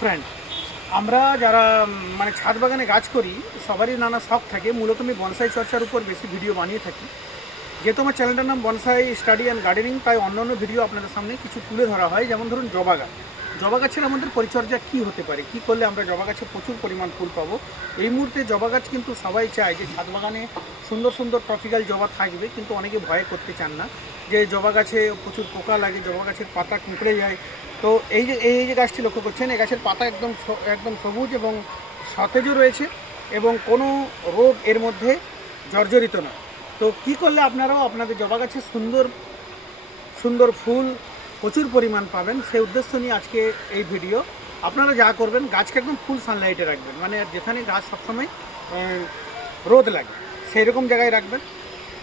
Friend, আমরা যারা মানে ছাদ বাগানে গাছ করি সবারই নানা শখ থাকে। মূলত আমি বনসাই চর্চার উপর বেশি ভিডিও বানিয়ে থাকি। যেহেতু আমার চ্যানেলটার নাম বনসাই স্টাডি অ্যান্ড গার্ডেনিং, তাই অন্যান্য ভিডিও আপনাদের সামনে কিছু তুলে ধরা হয়। যেমন ধরুন জবা গাছ, জবা গাছের আমাদের পরিচর্যা কী হতে পারে, কী করলে আমরা জবা গাছে প্রচুর পরিমাণ ফুল পাবো। এই মুহূর্তে জবা গাছ কিন্তু সবাই চায় যে ছাদ বাগানে সুন্দর সুন্দর ট্রপিক্যাল জবা থাকবে, কিন্তু অনেকে ভয় করতে চান না যে জবা গাছে প্রচুর পোকা লাগে, জবা গাছের পাতা কুঁকড়ে যায়। তো এই যে গাছটি লক্ষ্য করছেন, এই গাছের পাতা একদম সবুজ এবং সতেজও রয়েছে এবং কোনো রোগ এর মধ্যে জর্জরিত নয়। তো কী করলে আপনারাও আপনাদের জবা গাছে সুন্দর সুন্দর ফুল প্রচুর পরিমাণ পাবেন, সেই উদ্দেশ্য নিয়ে আজকে এই ভিডিও। আপনারা যা করবেন, গাছকে একদম ফুল সানলাইটে রাখবেন, মানে যেখানে গাছ সবসময় রোদ লাগে সেই রকম জায়গায় রাখবেন।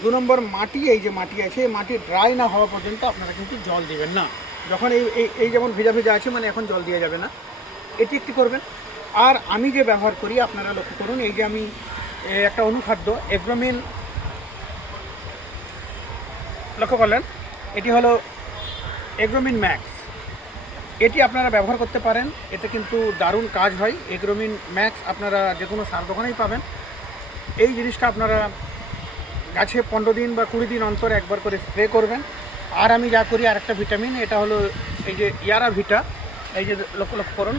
2 নম্বর, মাটি, এই যে মাটি আছে, এই মাটি ড্রাই না হওয়া পর্যন্ত আপনারা কিন্তু জল দিবেন না। যখন এই যেমন ভেজা ভেজা আছে, মানে এখন জল দেওয়া যাবে না, এটি একটি করবেন। আর আমি যে ব্যবহার করি আপনারা লক্ষ্য করুন, এই যে আমি একটা অনুখাদ্য এগ্রোমিন, লক্ষ্য করলেন, এটি হলো এগ্রোমিন ম্যাক্স। এটি আপনারা ব্যবহার করতে পারেন, এতে কিন্তু দারুণ কাজ হয়। এগ্রোমিন ম্যাক্স আপনারা যে কোনো সার দোকানেই পাবেন। এই জিনিসটা আপনারা গাছে 15 দিন বা 20 দিন অন্তর একবার করে স্প্রে করবেন। আর আমি যা করি, আর একটা ভিটামিন, এটা হলো এই যে ইয়ারা ভিটা, এই যে লক্ষ্য করুন,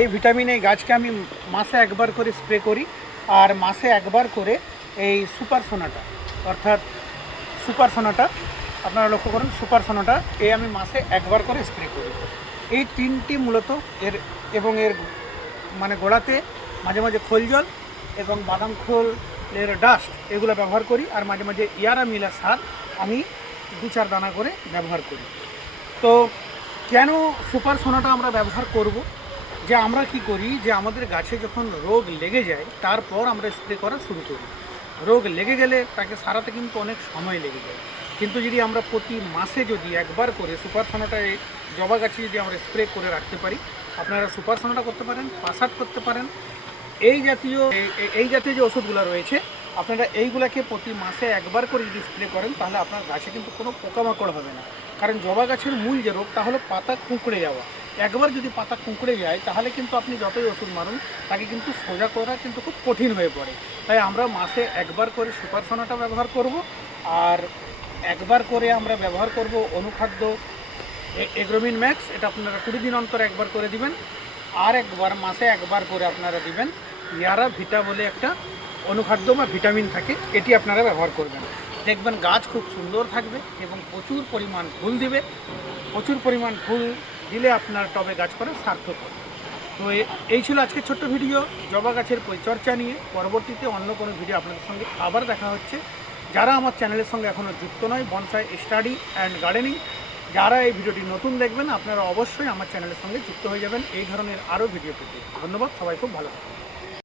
এই ভিটামিন, এই গাছকে আমি মাসে একবার করে স্প্রে করি। আর মাসে একবার করে এই সুপার সোনাটা, অর্থাৎ সুপার সোনাটা আপনারা লক্ষ্য করুন, সুপার সোনাটা আমি মাসে একবার করে স্প্রে করি। এই তিনটি মূলত এর এবং এর মানে গোড়াতে মাঝে মাঝে খোল জল এবং বাদাম খোলের ডাস্ট এগুলো ব্যবহার করি। আর মাঝে মাঝে ইয়ারা মিলা সার আমি 2-4 দানা করে ব্যবহার করি। তো কেন সুপার সোনাটা আমরা ব্যবহার করব? যে আমরা কি করি, যে আমাদের গাছে যখন রোগ লেগে যায় তারপর আমরা স্প্রে করা শুরু করি। রোগ লেগে গেলে তাকে সারাতে কিন্তু অনেক সময় লেগে যায়। কিন্তু যদি আমরা প্রতি মাসে যদি একবার করে সুপার সোনাটা জবা গাছে যদি আমরা স্প্রে করে রাখতে পারি, আপনারা সুপার সোনাটা করতে পারেন, পাসাট করতে পারেন, এই জাতীয় যে ওষুধগুলো রয়েছে আপনারা এইগুলাকে প্রতি মাসে একবার করে যদি স্প্রে করেন, তাহলে আপনার গাছে কিন্তু কোনো পোকামাকড় হবে না। কারণ জবা গাছের মূল যে রোগটা হলো পাতা কুঁকড়ে যাওয়া। একবার যদি পাতা কুঁকড়ে যায় তাহলে কিন্তু আপনি যতই ওষুধ মারুন তাকে কিন্তু সোজা করা কিন্তু খুব কঠিন হয়ে পড়ে। তাই আমরা মাসে একবার করে সুপার সোনাটা ব্যবহার করব। আর একবার করে আমরা ব্যবহার করব অনুখাদ্য এগ্রোমিন ম্যাক্স, এটা আপনারা 20 দিন অন্তর একবার করে দিবেন। আর একবার মাসে একবার করে আপনারা দিবেন ইয়ারা ভিটা বলে একটা অনুখাদ্য বা ভিটামিন থাকে, এটি আপনারা ব্যবহার করবেন। দেখবেন গাছ খুব সুন্দর থাকবে এবং প্রচুর পরিমাণ ফুল দিবে। প্রচুর পরিমাণ ফুল দিলে আপনার টবে গাছ করা সার্থক হবে। তো এই ছিল আজকের ছোট্ট ভিডিও জবা গাছের পরিচর্যা নিয়ে। পরবর্তীতে অন্য কোনো ভিডিও আপনাদের সঙ্গে আবার দেখা হচ্ছে। যারা আমার চ্যানেলের সঙ্গে এখনও যুক্ত নয়, বনসাই স্টাডি অ্যান্ড গার্ডেনিং, যারা এই ভিডিওটি নতুন দেখবেন আপনারা অবশ্যই আমার চ্যানেলের সঙ্গে যুক্ত হয়ে যাবেন এই ধরনের আরও ভিডিও পেতে। ধন্যবাদ, সবাই খুব ভালো থাকবেন।